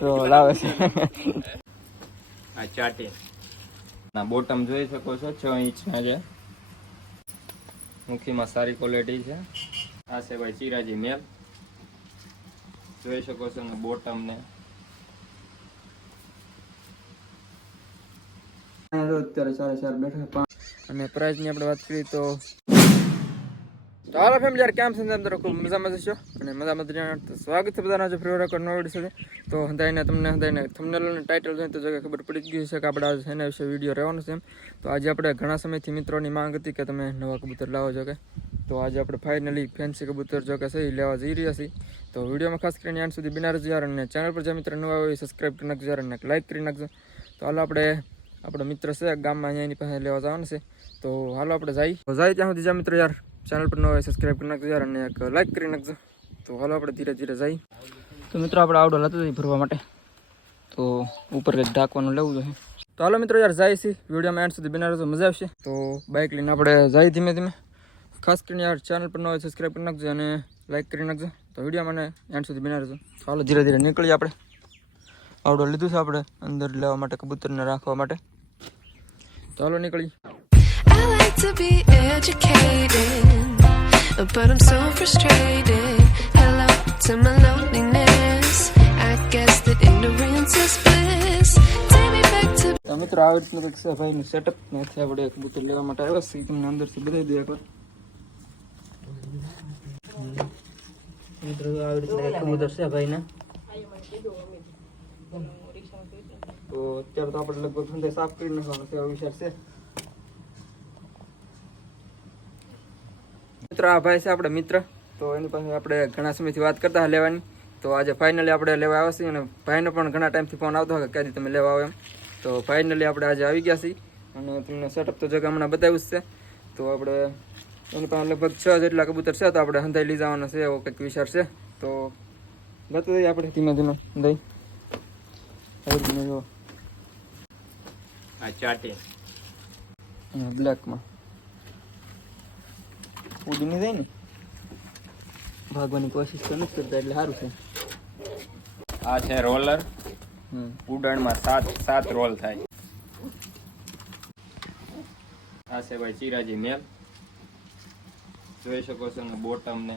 તો લાવે છે આ ચાટી ના બોટમ જોઈ શકો છો 6 ઇંચના છે, મુખીમાં સારી ક્વોલિટી છે. આ છે ભાઈ ચિરાજી મેલ, જોઈ શકો છો ને બોટમ ને અત્યારે 4.5 બેઠા. અને પ્રાઇસ ની આપણે વાત કરીએ તો હાલો ફેમિલી યાર કેમ છે અંદર ખૂબ મજામાં જશો અને મજામાં જ સ્વાગત છે બધાના જો ફ્રી રેકોર્ડ નો વિડિયો છે. તો હંધાઈને તમને થંબનેલ અને ટાઇટલ જોઈને તો જગ્યા ખબર પડી જ ગઈ છે કે આપણે આજ એના વિશે વિડીયો રહેવાનો છે. તો આજે આપણે ઘણા સમયથી મિત્રોની માંગ હતી કે તમે નવા કબૂતર લાવો છો કે, તો આજે આપણે ફાઇનલી ફેન્સી કબૂતર જો કે છે એ લેવા જઈ રહ્યા છીએ. તો વિડીયોમાં ખાસ કરીને અંત સુધી બિના રહેજો યાર, અને ચેનલ પર જે મિત્ર નવા હોય સબસ્ક્રાઈબ કરી નાખજો યાર, અને લાઈક કરી નાખજો. તો હાલો આપણે આપણો મિત્ર છે ગામમાં અહીંયાની પાસે લેવા જવાનું છે, તો હાલો આપણે જાય ત્યાં સુધી જા મિત્ર યાર ચેનલ પર ન હોય સબસ્ક્રાઈબ કરી નાખજો યાર, અને એક લાઈક કરી નાખજો. તો હાલો આપણે ધીરે ધીરે જઈએ. તો મિત્રો આપણે આવડો લેતો જઈએ ફરવા માટે, તો ઉપર કંઈક ઢાંકવાનું લેવું જોઈએ. તો હાલો મિત્રો યાર જાય છે, વિડીયોમાં એન્ડ સુધી બના રહેજો, મજા આવશે. તો બાઇક લઈને આપણે જઈએ ધીમે ધીમે. ખાસ કરીને યાર ચેનલ પર ન હોય સબસ્ક્રાઈબ કરી નાખજો અને લાઈક કરી નાખજો. તો વિડીયોમાં એન્ડ સુધી બના રહેજો. હાલો ધીરે ધીરે નીકળીએ. આપણે આવડો લીધું છે આપણે અંદર લેવા માટે, કબૂતરને રાખવા માટે. તો હાલો નીકળીએ. To be educated, but I'm so frustrated. Hello to my loneliness. I guess that ignorance is bliss. Take me back to. મિત્રો આવી રીતનું કંઈક છે ભાઈનું સેટઅપ. ત્યાંથી આપણે કબૂતર લેવા માટે આવ્યા છીએ, તમને અંદરથી બતાવી દઈએ એકવાર. મિત્રો આવી રીતના કબૂતર છે ભાઈને. તો અત્યારે તો આપણે લગભગ ઠંડે સાફ કરી નાખવાનો છે એવો વિચાર છે. મિત્રો આ ભાઈ છે આપણે મિત્ર, તો એની પાસે આપણે ઘણા સમયથી વાત કરતા લેવાની. તો આજે ફાઇનલી આપણે લેવા આવ્યા છીએ, અને ભાઈનો પણ ઘણા ટાઈમથી ફોન આવતો હોય કે ક્યાંથી તમે લેવા આવો એમ. તો ફાઇનલી આપણે આજે આવી ગયા છીએ, અને તમને સેટઅપ તો જગ્યા હમણાં બતાવ્યું જ છે. તો આપણે એની પાસે લગભગ 6 જેટલા કબૂતર છે, તો આપણે હંધાઈ લઈ જવાના છે એવો કંઈક વિચાર છે. તો જતું જઈએ આપણે ધીમે ધીમે હંધાઈ. જો આ ચાટી બ્લેકમાં ઉડી નહીં જાય ને, ભાગવાની કોશિશ તો નથી કરતા એટલે સારું છે. આ છે રોલર, ઉડાણમાં 7 રોલ થાય. આ છે ભાઈ ચિરાજી મેલ, જોઈ શકો છો ને બોટમ ને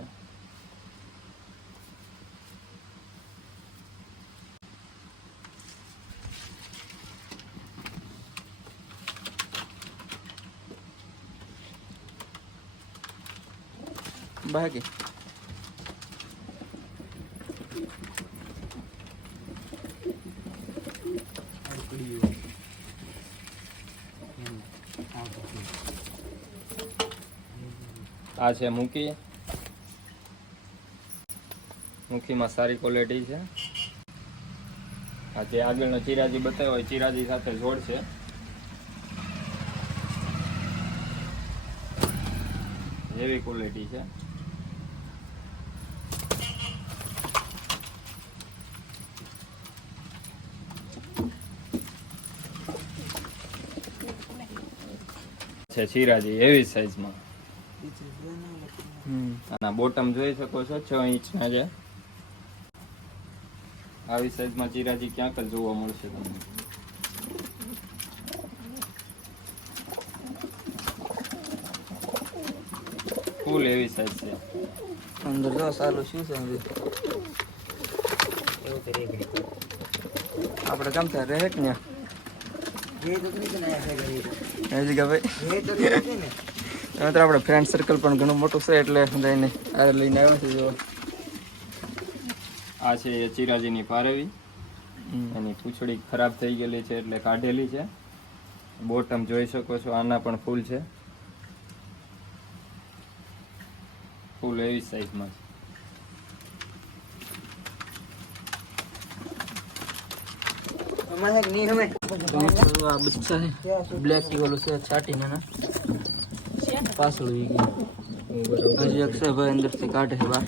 બાકી. આ છે મુખીમાં સારી ક્વોલિટી છે. આ જે આગળનો ચિરાજી બતાવ્યો હોય ચિરાજી સાથે જોડ છે. એવી ક્વોલિટી છે. ચિરાજી એવી સાઈઝમાં. આના બોટમ જોઈ શકો છો 6 ઇંચના છે. આવી સાઈઝમાં ચિરાજી ક્યાંક જ જોવા મળશે તમને. ફૂલ એવી સાઈઝ છે. અંદર જો સારું શું છે આપણે કેમ થાય રહે કે ને આપણે ફ્રેન્ડ સર્કલ પણ ઘણું મોટું છે, એટલે જઈને આ લઈને આવ્યા છે. જો આ છે ચિરાજીની પારેવી, એની પૂંછડી ખરાબ થઈ ગયેલી છે એટલે કાઢેલી છે. બોટમ જોઈ શકો છો, આના પણ ફૂલ છે, ફૂલ એવી સાઈઝમાં. આ બચ્ચા છે બ્લેક વાળું છે, છાટી નાના પાછળ હજી એક છે ભાઈ અંદરથી કાઢે છે બહાર.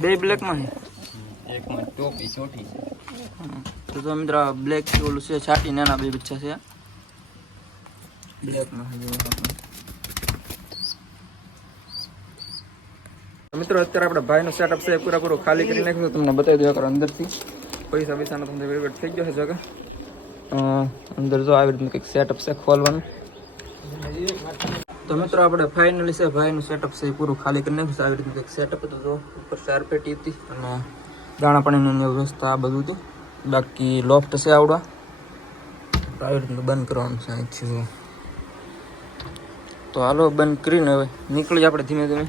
બે બ્લેકમાં છે, એકમાં ટોપી ચોટી છે. તો મિત્ર બ્લેક ઓલું છે છાટી નાના બે બચ્ચા છે બ્લેકમાં. મિત્રો અત્યારે આપણે ભાઈનું સેટઅપ છે પૂરેપૂરું ખાલી કરી નાખ્યું છે. તમને બતાવી દઉં એકવાર અંદરથી પૈસા પૈસાનો તમને વેવટ થઈ ગયો છે જો કે અંદર જો આવી રીતનું કંઈક સેટઅપ છે ખોલવાનું. તો મિત્રો આપણે ફાઇનલી છે ભાઈનું સેટઅપ છે એ પૂરું ખાલી કરી નાખ્યું છે. આવી રીતનું કંઈક સેટઅપ હતું જો ઉપર 4 પેટી હતી અને દાણા પાણીની વ્યવસ્થા આ બધું હતું. બાકી લોફ્ટ છે આવડવા તો આવી રીતનું બંધ કરવાનું છે અહીંથી. તો હાલો બંધ કરીને હવે નીકળી આપણે ધીમે ધીમે.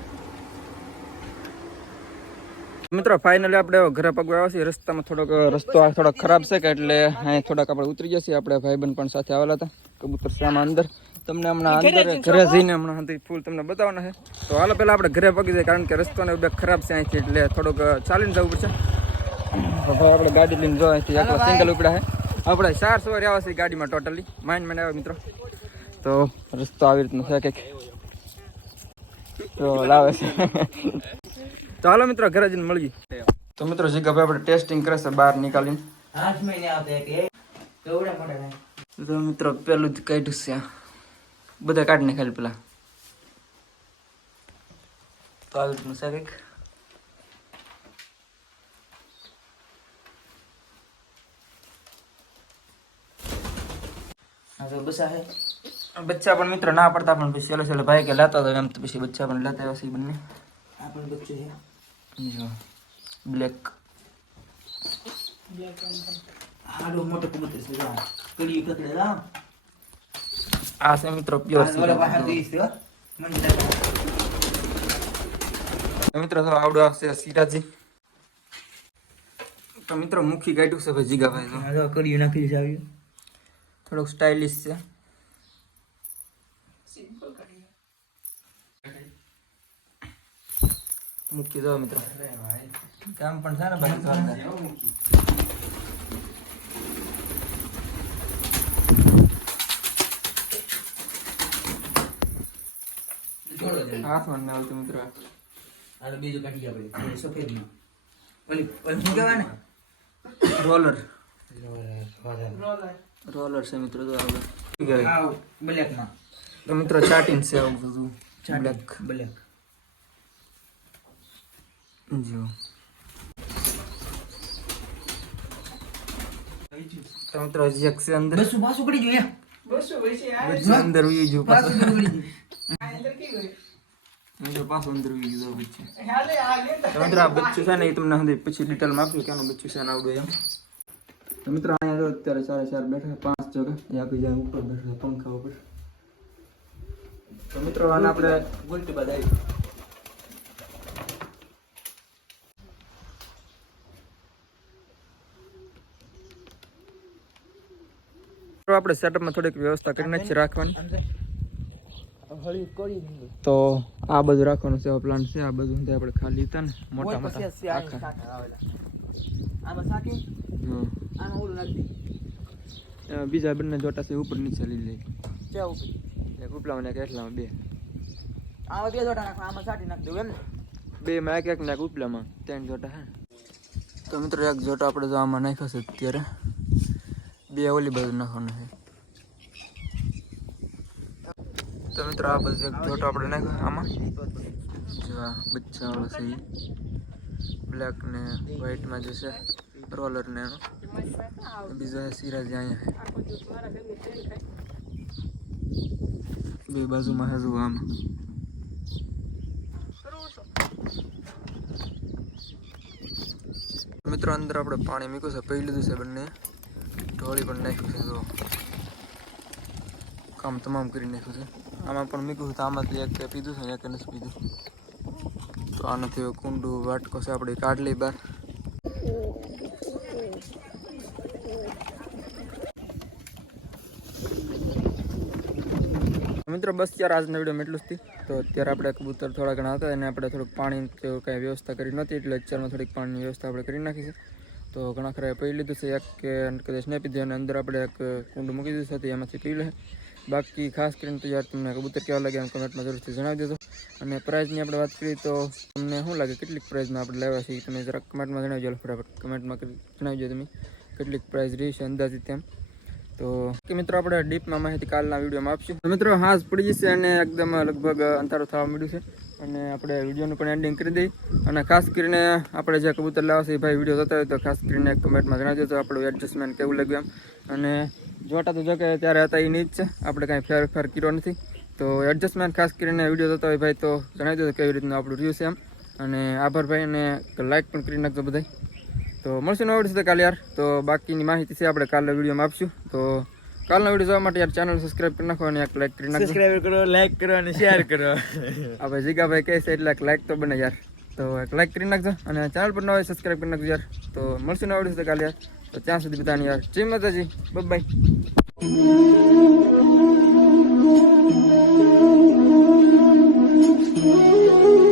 મિત્રો ફાઇનલી આપણે ઘરે પગવા આવ્યા છીએ. રસ્તામાં થોડોક ખરાબ છે કે એટલે અહીં થોડાક આપણે ઉતરી જશે. આપણે ભાઈબંધ પણ સાથે આવેલા હતા કબૂતર શામાં અંદર. તમને હમણાં અંદર ઘરે જઈને હમણાં ફૂલ તમને બતાવવાના છે. તો હાલો પહેલાં આપણે ઘરે પગી જાય કારણ કે રસ્તો ને બે ખરાબ છે અહીંથી એટલે થોડુંક ચાલીને જવું પડશે. ભાઈ આપણે ગાડી લઈને જો અહીંથી એકલા સિંગલ ઉપડ્યા છે. આપણે 4 સવારે આવ્યા છીએ ગાડીમાં ટોટલી માઇન્ડ આવ્યા મિત્રો. તો રસ્તો આવી રીતનો છે કંઈક તો લાવે છે. તો હાલો મિત્રો ઘરે જઈને મળીએ. તો મિત્રો જીગાભાઈ આપણે ટેસ્ટિંગ કરે છે બહાર નીકાળીને. તો મિત્રો પેલું જ કાઢ્યું છે બધા કાઢી ને ખાલી પેલા. તો આવી રીતનું છે કંઈક. બચ્ચા પણ મિત્રો ના પડતા પણ પછી છેલ્લે ભાઈ કે લેતા હતા એમ તો પછી બચ્ચા પણ લેતા આવ્યા છે બંને. આ પણ બચ્ચું છે જો બ્લેક આડો મોટો કબૂતર છે જો કડી કકડે લા. આ છે મિત્રો પ્યોર છે મિત્રો. તો આવડો આવશે સિરાજી. તો મિત્રો મુખી કાઢ્યું છે ભાઈ જીગાભાઈ તો કડી નાખી છે. આવ્યું થોડુંક સ્ટાઇલિશ છે. મૂકી દો મિત્રો કામ પણ છે ને ભાઈ. હાથમાં ના આવતું મિત્રો. બીજું કાઢી આપણે સફેદ માં રોલર છે મિત્રો. તો બ્લેક માં તો મિત્રો ચાટીન છે આવું બધું બ્લેક જો. તો મિત્રો હજી એક છે અંદર પાછું પડી ગયું અંદર ઉઈ ગયું પાછું અંદર ઉઈ ગયું બચ્ચું. તો મિત્રો આ બચ્ચું છે ને એ તમને હજી પછી ડિટેલમાં આપ્યું કે આનું બચ્ચું છે ને આવડું એમ. તો મિત્રો અહીંયા તો અત્યારે 4 બેઠા 5 જગ્યા ત્યાં બીજા ઉપર બેઠા પંખા ઉપર. તો મિત્રો આને આપણે ઉલટી બાદ આવી. આપણે સેટઅપમાં થોડીક વ્યવસ્થા કરી નાખી રાખવાની. તો આ બધું રાખવાનું છે પ્લાન છે. આ બધું આપણે ખાલી હતા ને મોટા બીજા બંને જોટા છે ઉપર નીચે લઈ લે. એક ઉપલામાં એક એટલામાં બે. આમાં 2 જોટા નાખવા આમાં સાટી નાખ દઉં એમ ને. 2 માં એક ને એક ઉપલામાં 3 જોટા હે. તો મિત્રો એક જોટો આપણે જો આમાં નાખ્યો છે અત્યારે 2 ઓલી બાજુ નાખવાનું છે. તો મિત્રો આ બધું એક જોટો આપણે નાખ્યો આમાં જો બચ્ચા વાળો છે બ્લેક ને વ્હાઈટ માં જે છે રોલર ને એનો. બીજો સિરાજી અહીંયા બે બાજુમાં હે જો આમાં. મિત્રો અંદર આપણે પાણી મૂક્યું છે પી લીધું છે બંને. ઢોળી પણ નાખ્યું છે જો કામ તમામ કરી નાખ્યું છે. આમાં પણ મૂક્યું છે તો આમાંથી એક પીધું છે એક નથી પીધું. તો આનાથી કુંડું વાટકો છે આપણે કાઢ લઈ બહાર. મિત્રો બસ ત્યારે આજનો વિડીયો એટલું જ હતી. તો અત્યારે આપણે કબૂતર થોડા ઘણા હતા અને આપણે થોડુંક પાણી કે કાંઈ વ્યવસ્થા કરી નહોતી એટલે અત્યારમાં થોડીક પાણીની વ્યવસ્થા આપણે કરી નાખી છે. તો ઘણા ખરા પી લીધું છે એક કે કદાચ નહીં પીધું અને અંદર આપણે એક કુંડું મૂકી દીધું છે એમાંથી પી લે. બાકી ખાસ કરીને તો યાર તમને કબૂતર કેવા લાગે એમ કમેન્ટમાં જરૂરથી જણાવી દેજો. અને પ્રાઇઝની આપણે વાત કરીએ તો તમને શું લાગે કેટલીક પ્રાઇઝમાં આપણે લાવ્યા છીએ તમે જરાક કમેન્ટમાં જણાવજો. ફટાફટ કમેન્ટમાં જણાવજો તમે કેટલીક પ્રાઇઝ રહી છે અંદાજિત તેમ. તો કે મિત્રો આપણે ડીપમાં માહિતી કાલના વિડીયોમાં આપશું. તો મિત્રો હાજ પડી જશે અને એકદમ લગભગ અંધારું થવા મળ્યું છે અને આપણે વિડીયોનું પણ એન્ડિંગ કરી દઈએ. અને ખાસ કરીને આપણે જે કબૂતર લાવવા છે ભાઈ વિડીયો જોતા હોય તો ખાસ કરીને કમેન્ટમાં જણાવજો તો આપણું એડજસ્ટમેન્ટ કેવું લાગ્યું એમ. અને જોટા તો જો કે ત્યારે હતા એ નહીં જ છે, આપણે કાંઈ ફેરફાર કર્યો નથી. તો એડજસ્ટમેન્ટ ખાસ કરીને વિડીયો જોતા હોય ભાઈ તો જણાવી દો કેવી રીતનું આપણું રહ્યું છે એમ. અને આભાર ભાઈ, અને લાઇક પણ કરી નાખજો બધાય. તો મળશું નવા વિડીયો સાથે કાલે યાર. તો બાકીની માહિતી છે આપણે કાલના વિડીયોમાં આપશું. તો કાલનો વિડીયો જોવા માટે યાર ચેનલ સબસ્ક્રાઇબ કરી નાખો અને એક લાઇક કરી નાખો. સબસ્ક્રાઇબ કરો, લાઈક કરો અને શેર કરો. આ ભાઈ જીગાભાઈ કહે છે એટલે લાઇક તો બને યાર. તો એક લાઇક કરી નાખજો અને ચેનલ પર ન હોય સબસ્ક્રાઇબ કરી નાખજો યાર. તો મળશું નવા વિડીયો સાથે કાલે યાર. તો ત્યાં સુધી બધાને યાર જય માતાજી, બાય. Thank you.